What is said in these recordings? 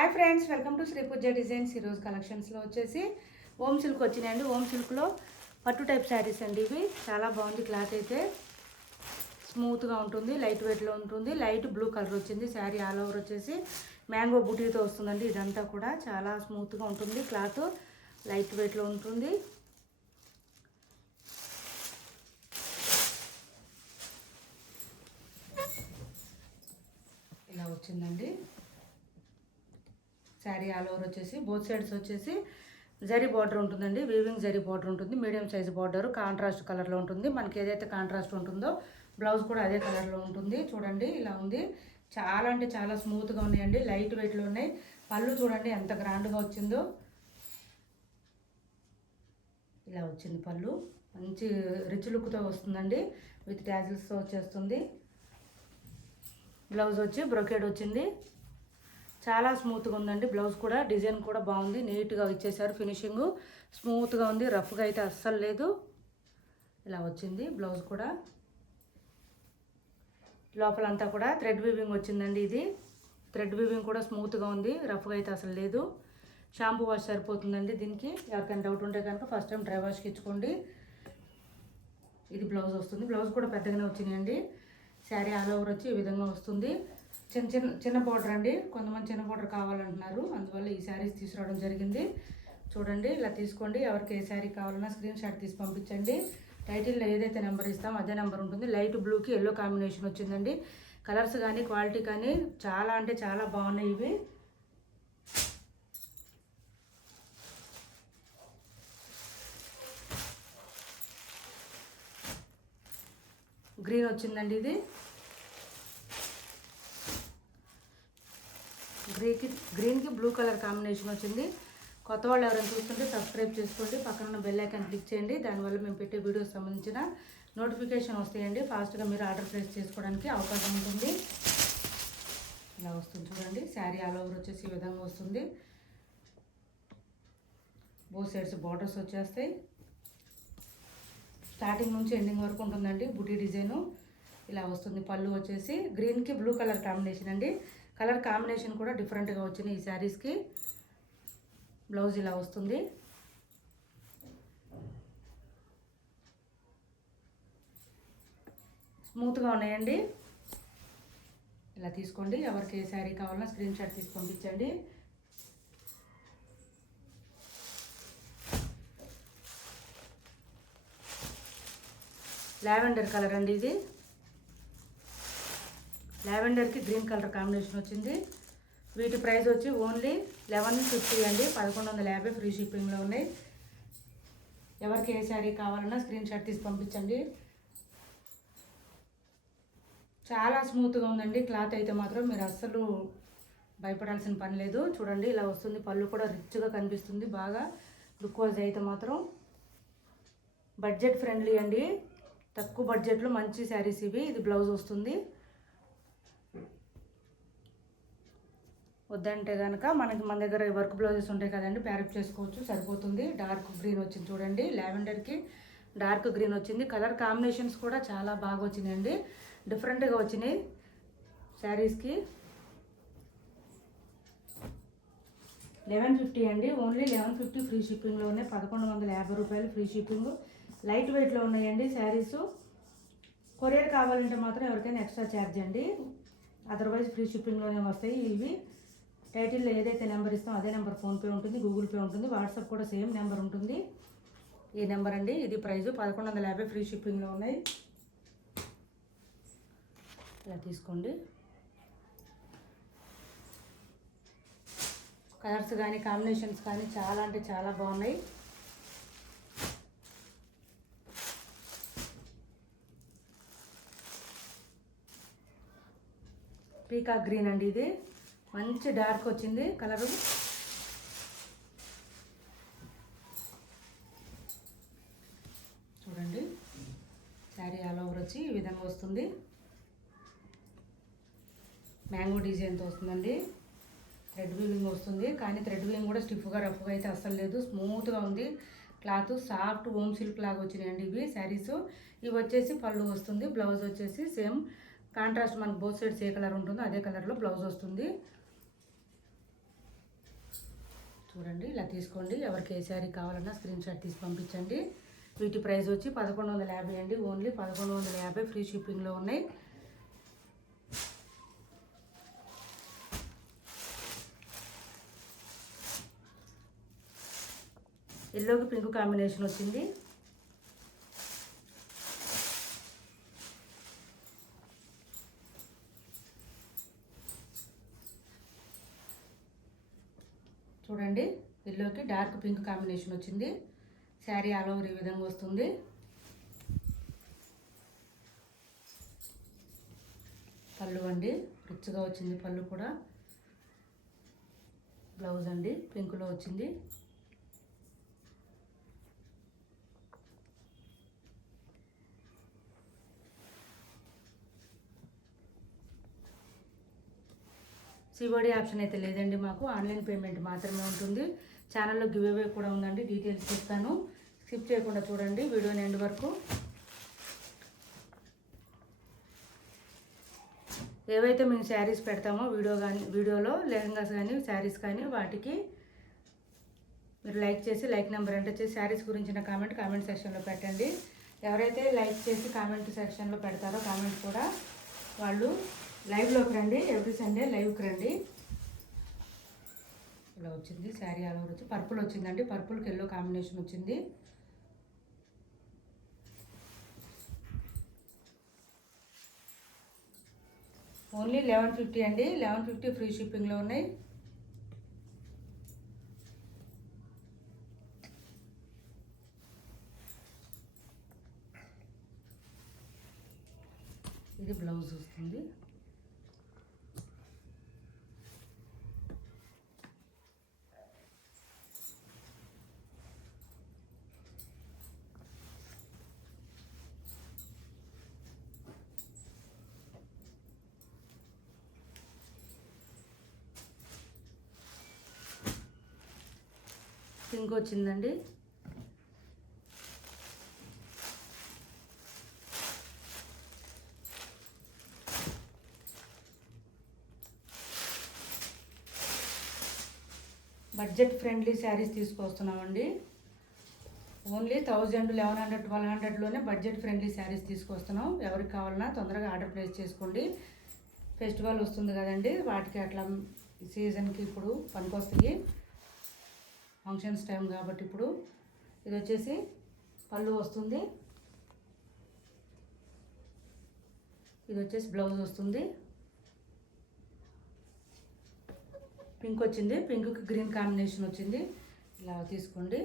Hi friends, welcome to Sri Pooja Designs. ఈరోజు కలెక్షన్స్లో వచ్చేసి ఓమ్ సిల్క్ వచ్చినాయండి. ఓమ్ సిల్క్లో పట్టు టైప్ శారీస్ అండి. ఇవి చాలా బాగుంది. క్లాత్ అయితే స్మూత్గా ఉంటుంది, లైట్ వెయిట్లో ఉంటుంది. లైట్ బ్లూ కలర్ వచ్చింది. శారీ ఆల్ ఓవర్ వచ్చేసి మ్యాంగో బూటీతో వస్తుందండి. ఇదంతా కూడా చాలా స్మూత్గా ఉంటుంది. క్లాత్ లైట్ వెయిట్లో ఉంటుంది. ఇలా వచ్చిందండి శారీ ఆల్ ఓవర్ వచ్చేసి. బోత్ సైడ్స్ వచ్చేసి జరీ బార్డర్ ఉంటుందండి. వీవింగ్ జరీ బార్డర్ ఉంటుంది. మీడియం సైజ్ బార్డర్ కాంట్రాస్ట్ కలర్లో ఉంటుంది. మనకి ఏదైతే కాంట్రాస్ట్ ఉంటుందో బ్లౌజ్ కూడా అదే కలర్లో ఉంటుంది. చూడండి ఇలా ఉంది. చాలా అంటే చాలా స్మూత్గా ఉన్నాయండి. లైట్ వెయిట్లో ఉన్నాయి. పళ్ళు చూడండి ఎంత గ్రాండ్గా వచ్చిందో. ఇలా వచ్చింది పళ్ళు. మంచి రిచ్ లుక్తో వస్తుందండి. విత్ ట్యాజిల్స్తో వచ్చేస్తుంది. బ్లౌజ్ వచ్చి బ్రొకేడ్ వచ్చింది. చాలా స్మూత్గా ఉందండి. బ్లౌజ్ కూడా డిజైన్ కూడా బాగుంది. నీట్గా ఇచ్చేసారు. ఫినిషింగ్ స్మూత్గా ఉంది. రఫ్గా అయితే అస్సలు లేదు. ఇలా వచ్చింది బ్లౌజ్ కూడా. లోపలంతా కూడా థ్రెడ్ వీవింగ్ వచ్చిందండి. ఇది థ్రెడ్ వీవింగ్ కూడా స్మూత్గా ఉంది. రఫ్గా అయితే అసలు లేదు. షాంపూ వాష్ సరిపోతుందండి దీనికి. ఎవరికైనా డౌట్ ఉంటే కనుక ఫస్ట్ టైం డ్రై వాష్కి ఇచ్చుకోండి. ఇది బ్లౌజ్ వస్తుంది. బ్లౌజ్ కూడా పెద్దగానే వచ్చినాయండి. శారీ ఆల్ ఓవర్ వచ్చి ఈ విధంగా వస్తుంది. చిన్న బార్డర్ అండి. కొంతమంది చిన్న బార్డర్ కావాలంటున్నారు, అందువల్ల ఈ శారీస్ తీసుకురావడం జరిగింది. చూడండి ఇలా తీసుకోండి. ఎవరికి ఏ శారీ కావాలన్నా స్క్రీన్ షాట్ తీసి పంపించండి. టైటిల్లో ఏదైతే నెంబర్ ఇస్తామో అదే నెంబర్ ఉంటుంది. లైట్ బ్లూకి ఎల్లో కాంబినేషన్ వచ్చిందండి. కలర్స్ కానీ క్వాలిటీ కానీ చాలా అంటే చాలా బాగున్నాయి. ఇవి గ్రీన్ వచ్చిందండి. ఇది గ్రీన్కి బ్లూ కలర్ కాంబినేషన్ వచ్చింది. కొత్త వాళ్ళు ఎవరైనా చూస్తుంటే సబ్స్క్రైబ్ చేసుకోండి. పక్కన ఉన్న బెల్ ఐకాన్ క్లిక్ చేయండి. దానివల్ల మేము పెట్టే వీడియోస్ సంబంధించిన నోటిఫికేషన్ వస్తాయండి. ఫాస్ట్గా మీరు ఆర్డర్ ప్లేస్ చేసుకోవడానికి అవకాశం ఉంటుంది. ఇలా వస్తుంది చూడండి. శారీ ఆల్ ఓవర్ వచ్చేసి ఈ విధంగా వస్తుంది. బోత్ సైడ్స్ బార్డర్స్ వచ్చేస్తాయి. స్టార్టింగ్ నుంచి ఎండింగ్ వరకు ఉంటుందండి బుటీ డిజైను. ఇలా వస్తుంది. పళ్ళు వచ్చేసి గ్రీన్కి బ్లూ కలర్ కాంబినేషన్ అండి. కలర్ కాంబినేషన్ కూడా డిఫరెంట్గా వచ్చినాయి ఈ శారీస్కి. బ్లౌజ్ ఇలా వస్తుంది. స్మూత్గా ఉన్నాయండి. ఇలా తీసుకోండి. ఎవరికి ఏ శారీ కావాలన్నా స్క్రీన్ షాట్ తీసి పంపించండి. లావెండర్ కలర్ అండి. ఇది లావెండర్కి గ్రీన్ కలర్ కాంబినేషన్ వచ్చింది. వీటి ప్రైస్ వచ్చి ఓన్లీ 1150 అండి. 1150 ఫ్రీ షిప్పింగ్లో ఉన్నాయి. ఎవరికి ఏ శారీ కావాలన్నా స్క్రీన్ షాట్ తీసి పంపించండి. చాలా స్మూత్గా ఉందండి. క్లాత్ అయితే మాత్రం మీరు అస్సలు భయపడాల్సిన పని లేదు. చూడండి ఇలా వస్తుంది. పళ్ళు కూడా రిచ్గా కనిపిస్తుంది. బాగా లుక్ వైజ్ అయితే మాత్రం బడ్జెట్ ఫ్రెండ్లీ అండి. తక్కువ బడ్జెట్లో మంచి శారీస్ ఇవి. ఇది బ్లౌజ్ వస్తుంది. వద్దంటే కనుక మన దగ్గర వర్క్ బ్లౌజెస్ ఉంటాయి కదండి, ప్యారప్ చేసుకోవచ్చు, సరిపోతుంది. డార్క్ గ్రీన్ వచ్చింది చూడండి. లావెండర్కి డార్క్ గ్రీన్ వచ్చింది. కలర్ కాంబినేషన్స్ కూడా చాలా బాగా వచ్చినాయండి. డిఫరెంట్గా వచ్చినాయి శారీస్కి. 1150 అండి. Only 1150 free షిప్పింగ్లోనే. 1150 రూపాయలు ఫ్రీ షిప్పింగ్. లైట్ వెయిట్లో ఉన్నాయండి శారీసు. కొరియర్ కావాలంటే మాత్రం ఎవరికైనా ఎక్స్ట్రా ఛార్జ్ అండి. అదర్వైజ్ ఫ్రీ షిప్పింగ్లోనే వస్తాయి ఇవి. టైటిల్లో ఏదైతే నెంబర్ ఇస్తామో అదే నెంబర్ ఫోన్పే ఉంటుంది, గూగుల్ పే ఉంటుంది, వాట్సాప్ కూడా సేమ్ నెంబర్ ఉంటుంది. ఈ నెంబర్ అండి. ఇది ప్రైస్ 1150 ఫ్రీ షిప్పింగ్లో ఉన్నాయి. ఇలా తీసుకోండి. కలర్స్ కానీ కాంబినేషన్స్ కానీ చాలా అంటే చాలా బాగున్నాయి. పీకాక్ గ్రీన్ అండి. ఇది మంచి డార్క్ వచ్చింది కలరు. చూడండి శారీ ఆల్ ఓవర్ వచ్చి ఈ విధంగా వస్తుంది. మ్యాంగో డిజైన్తో వస్తుందండి. థ్రెడ్ వీవింగ్ వస్తుంది. కానీ థ్రెడ్ వీవింగ్ కూడా స్టిఫ్గా రఫ్గా అయితే అస్సలు లేదు. స్మూత్గా ఉంది. క్లాత్ సాఫ్ట్ హోమ్ సిల్క్ లాగా వచ్చినాయండి ఇవి శారీస్. ఇవి వచ్చేసి పళ్ళు వస్తుంది. బ్లౌజ్ వచ్చేసి సేమ్ కాంట్రాస్ట్ మనకు బోత్ సైడ్స్ ఏ కలర్ ఉంటుందో అదే కలర్లో బ్లౌజ్ వస్తుంది. చూడండి ఇలా తీసుకోండి. ఎవరికి ఏ శారీ కావాలన్నా స్క్రీన్ షాట్ తీసి పంపించండి. వీటి ప్రైస్ వచ్చి 1150 అండి. ఓన్లీ 1150 ఫ్రీ షిప్పింగ్లో ఉన్నాయి. ఎల్లోకి పింక్ కాంబినేషన్ వచ్చింది. చూడండి ఎల్లోకి డార్క్ పింక్ కాంబినేషన్ వచ్చింది. శారీ ఆల్ ఓవర్ ఈ విధంగా వస్తుంది. పళ్ళు అండి రిచ్గా వచ్చింది. పళ్ళు కూడా. బ్లౌజ్ అండి పింక్లో వచ్చింది. సిఓడి ఆప్షన్ అయితే లేదండి మాకు. ఆన్లైన్ పేమెంట్ మాత్రమే ఉంటుంది. ఛానల్లో గివ్ అవే కూడా ఉందండి. డీటెయిల్స్ చెప్తాను. స్కిప్ చేయకుండా చూడండి వీడియోని ఎండ్ వరకు. ఏవైతే మేము శారీస్ పెడతామో వీడియోలో లెహంగాస్ కానీ శారీస్ కానీ వాటికి మీరు లైక్ చేసి లైక్ నెంబర్ ఎంటర్ చేసి శారీస్ గురించిన కామెంట్ సెక్షన్లో పెట్టండి. ఎవరైతే లైక్ చేసి కామెంట్ సెక్షన్లో పెడతారో కామెంట్ కూడా వాళ్ళు లైవ్లోకి రండి. ఎవ్రీ సండే లైవ్కి రండి. ఇలా వచ్చింది శారీ ఆల్ ఓవర్ వచ్చి పర్పుల్ వచ్చిందండి. పర్పుల్కి ఎల్లో కాంబినేషన్ వచ్చింది. ఓన్లీ 1150 అండి. 1150 ఫ్రీ షిప్పింగ్లో ఉన్నాయి. ఇది బ్లౌజ్ వస్తుంది. పింక్ వచ్చిందండి. బడ్జెట్ ఫ్రెండ్లీ శారీస్ తీసుకొస్తున్నామండి. ఓన్లీ 1000, 1100, 1200లోనే బడ్జెట్ ఫ్రెండ్లీ శారీస్ తీసుకొస్తున్నాం. ఎవరికి కావాలన్నా తొందరగా ఆర్డర్ ప్లేస్ చేసుకోండి. ఫెస్టివల్ వస్తుంది కదండి, వాటికి అట్లా సీజన్కి ఇప్పుడు పనికొస్తాయి. ఫంక్షన్స్ టైం కాబట్టి ఇప్పుడు ఇది వచ్చేసి పళ్ళు వస్తుంది. ఇది వచ్చేసి బ్లౌజ్ వస్తుంది. పింక్ వచ్చింది. పింక్కి గ్రీన్ కాంబినేషన్ వచ్చింది. ఇలా తీసుకోండి.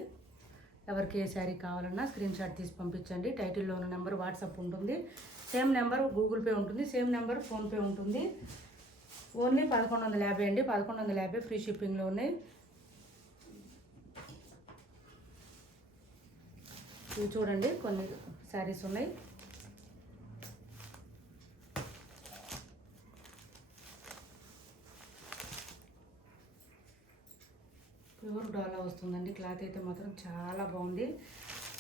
ఎవరికి ఏ శారీ కావాలన్నా స్క్రీన్ షాట్ తీసి పంపించండి. టైటిల్లో ఉన్న నెంబర్ వాట్సాప్ ఉంటుంది. సేమ్ నెంబర్ గూగుల్ పే ఉంటుంది. సేమ్ నెంబర్ ఫోన్పే ఉంటుంది. ఓన్లీ 1150 అండి. 1150 ఫ్రీ షిప్పింగ్లో ఉన్నాయి. ఇవి చూడండి కొన్ని శారీస్ ఉన్నాయి. ప్యూర్ డోలా వస్తుందండి. క్లాత్ అయితే మాత్రం చాలా బాగుంది.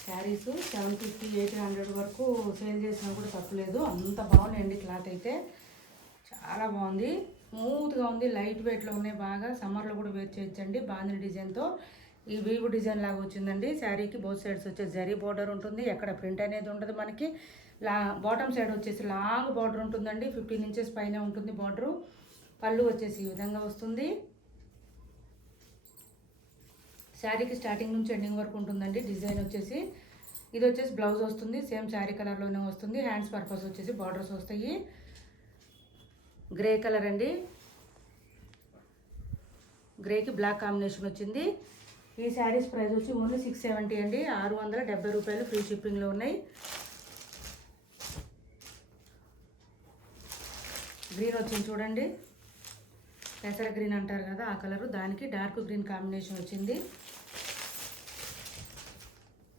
శారీస్ 750, 800 వరకు సేల్ చేసినా కూడా తప్పలేదు. అంత బాగున్నాయండి. క్లాత్ అయితే చాలా బాగుంది. స్మూత్గా ఉంది. లైట్ వెయిట్లో ఉన్నాయి. బాగా సమ్మర్లో కూడా వేర్ చేయొచ్చండి. బాందిని డిజైన్తో ఈ వీవ్ డిజైన్ లాగా వచ్చిందండి. శారీకి బోత్ సైడ్స్ వచ్చేసి జరీ బార్డర్ ఉంటుంది. ఎక్కడ ప్రింట్ అనేది ఉండదు మనకి. బాటమ్ సైడ్ వచ్చేసి లాంగ్ బార్డర్ ఉంటుందండి. 15 ఇంచెస్ పైన ఉంటుంది బార్డరు. పళ్ళు వచ్చేసి ఈ విధంగా వస్తుంది. శారీకి స్టార్టింగ్ నుంచి ఎండింగ్ వరకు ఉంటుందండి. డిజైన్ వచ్చేసి ఇది వచ్చేసి బ్లౌజ్ వస్తుంది. సేమ్ శారీ కలర్లోనే వస్తుంది. హ్యాండ్స్ పర్పస్ వచ్చేసి బార్డర్స్ వస్తాయి. గ్రే కలర్ అండి. గ్రేకి బ్లాక్ కాంబినేషన్ వచ్చింది. ఈ శారీస్ ప్రైస్ వచ్చి ఓన్లీ 670 అండి. 670 రూపాయలు ఫ్రీ షిప్పింగ్లో ఉన్నాయి. గ్రీన్ వచ్చింది చూడండి. పెసర గ్రీన్ అంటారు కదా ఆ కలరు. దానికి డార్క్ గ్రీన్ కాంబినేషన్ వచ్చింది.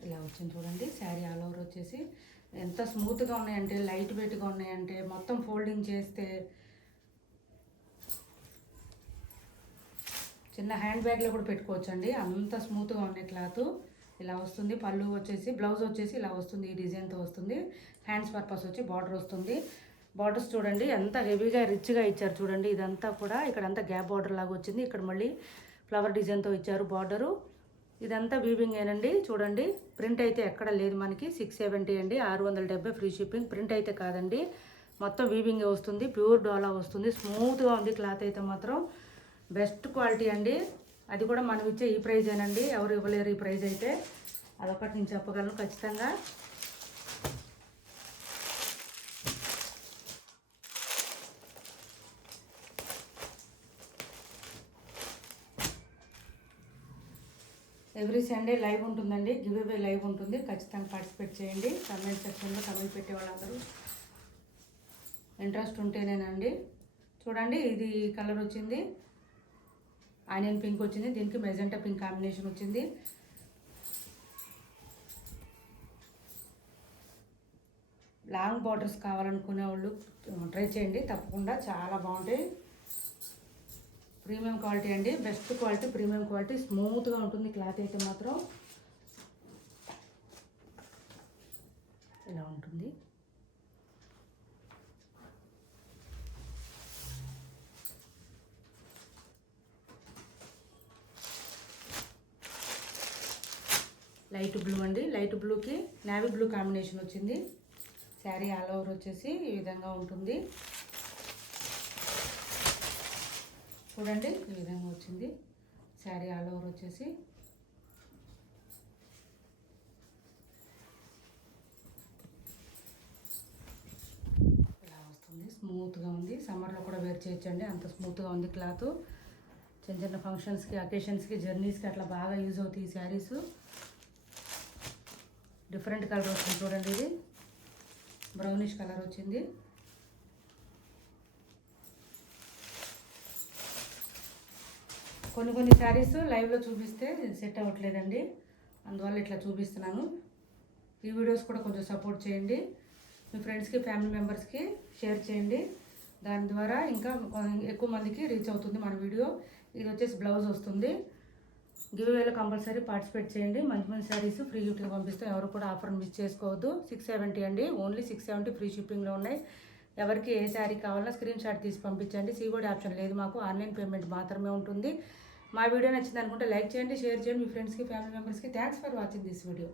ఇలా వచ్చింది చూడండి. శారీ ఆల్ ఓవర్ వచ్చేసి ఎంత స్మూత్గా ఉన్నాయంటే, లైట్ వెయిట్గా ఉన్నాయంటే, మొత్తం ఫోల్డింగ్ చేస్తే చిన్న హ్యాండ్ బ్యాగ్లో కూడా పెట్టుకోవచ్చు అండి. అంత స్మూత్గా ఉన్నాయి క్లాత్. ఇలా వస్తుంది. పళ్ళు వచ్చేసి బ్లౌజ్ వచ్చేసి ఇలా వస్తుంది. ఈ డిజైన్తో వస్తుంది. హ్యాండ్స్ పర్పస్ వచ్చి బార్డర్ వస్తుంది. బార్డర్స్ చూడండి ఎంత హెవీగా రిచ్గా ఇచ్చారు చూడండి. ఇదంతా కూడా ఇక్కడంతా గ్యాప్ బార్డర్ లాగా వచ్చింది. ఇక్కడ మళ్ళీ ఫ్లవర్ డిజైన్తో ఇచ్చారు బార్డరు. ఇదంతా వీవింగ్ ఏనండి. చూడండి, ప్రింట్ అయితే ఎక్కడ లేదు మనకి. 670 అండి, 670 ఫ్రీ షిప్పింగ్. ప్రింట్ అయితే కాదండి, మొత్తం వీవింగ్ వస్తుంది. ప్యూర్ డోలా వస్తుంది. స్మూత్గా ఉంది క్లాత్ అయితే మాత్రం. బెస్ట్ క్వాలిటీ అండి. అది కూడా మనం ఇచ్చే ఈ ప్రైజేనండి, ఎవరు ఇవ్వలేరు ఈ ప్రైజ్ అయితే. అదొకటి నేను చెప్పగలను ఖచ్చితంగా. ఎవ్రీ సండే లైవ్ ఉంటుందండి, గివ్ అవే లైవ్ ఉంటుంది. ఖచ్చితంగా పార్టిసిపేట్ చేయండి. కమెంట్ సెక్షన్లో కమెంట్ పెట్టే వాళ్ళందరూ ఇంట్రెస్ట్ ఉంటేనేనండి. చూడండి, ఇది కలర్ వచ్చింది, ఆనియన్ పింక్ వచ్చింది, దీనికి మెజెంటా పింక్ కాంబినేషన్ వచ్చింది. లాంగ్ బార్డర్స్ కావాలనుకునే వాళ్ళు ట్రై చేయండి తప్పకుండా, చాలా బాగుంటాయి. ప్రీమియం క్వాలిటీ అండి, బెస్ట్ క్వాలిటీ, ప్రీమియం క్వాలిటీ. స్మూత్గా ఉంటుంది క్లాత్ అయితే మాత్రం. ఇలా ఉంటుంది. లైట్ బ్లూ అండి, లైట్ బ్లూకి నేవీ బ్లూ కాంబినేషన్ వచ్చింది. శారీ ఆల్ ఓవర్ వచ్చేసి ఈ విధంగా ఉంటుంది. చూడండి, ఈ విధంగా వచ్చింది శారీ ఆల్ ఓవర్ వచ్చేసి. ఇలా వస్తుంది, స్మూత్గా ఉంది. సమ్మర్లో కూడా వేర్ చేయొచ్చండి, అంత స్మూత్గా ఉంది క్లాత్. చిన్న చిన్న ఫంక్షన్స్కి, అకేషన్స్కి, జర్నీస్కి అట్లా బాగా యూజ్ అవుతాయి ఈ శారీస్. డిఫరెంట్ కలర్ వస్తుంది చూడండి, ఇది బ్రౌనిష్ కలర్ వచ్చింది. కొన్ని శారీస్ లైవ్లో చూపిస్తే సెట్ అవ్వట్లేదండి, అందువల్ల ఇట్లా చూపిస్తున్నాను. ఈ వీడియోస్ కూడా కొంచెం సపోర్ట్ చేయండి. మీ ఫ్రెండ్స్కి, ఫ్యామిలీ మెంబర్స్కి షేర్ చేయండి. దాని ద్వారా ఇంకా ఎక్కువ మందికి రీచ్ అవుతుంది మన వీడియో. ఇది వచ్చేసి బ్లౌజ్ వస్తుంది. గివ్ అవేలో కంపల్సరీ పార్టిసిపేట్ చేయండి. మంచి మంచి శారీస్ ఫ్రీ గిఫ్ట్గా పంపిస్తాం. ఎవరు కూడా ఆఫర్ మిస్ చేసుకోవద్దు. 670 అండి, ఓన్లీ 670 ఫ్రీ షిప్పింగ్లో ఉన్నాయి. ఎవరికి ఏ శారీ కావాలన్నా స్క్రీన్ షాట్ తీసి పంపించండి. సీఓడి ఆప్షన్ లేదు మాకు, ఆన్లైన్ పేమెంట్ మాత్రమే ఉంటుంది. మా వీడియో నచ్చింది అనుకుంటే లైక్ చేయండి, షేర్ చేయండి మీ ఫ్రెండ్స్కి, ఫ్యామిలీ మెంబర్స్కి. Thanks for watching this video.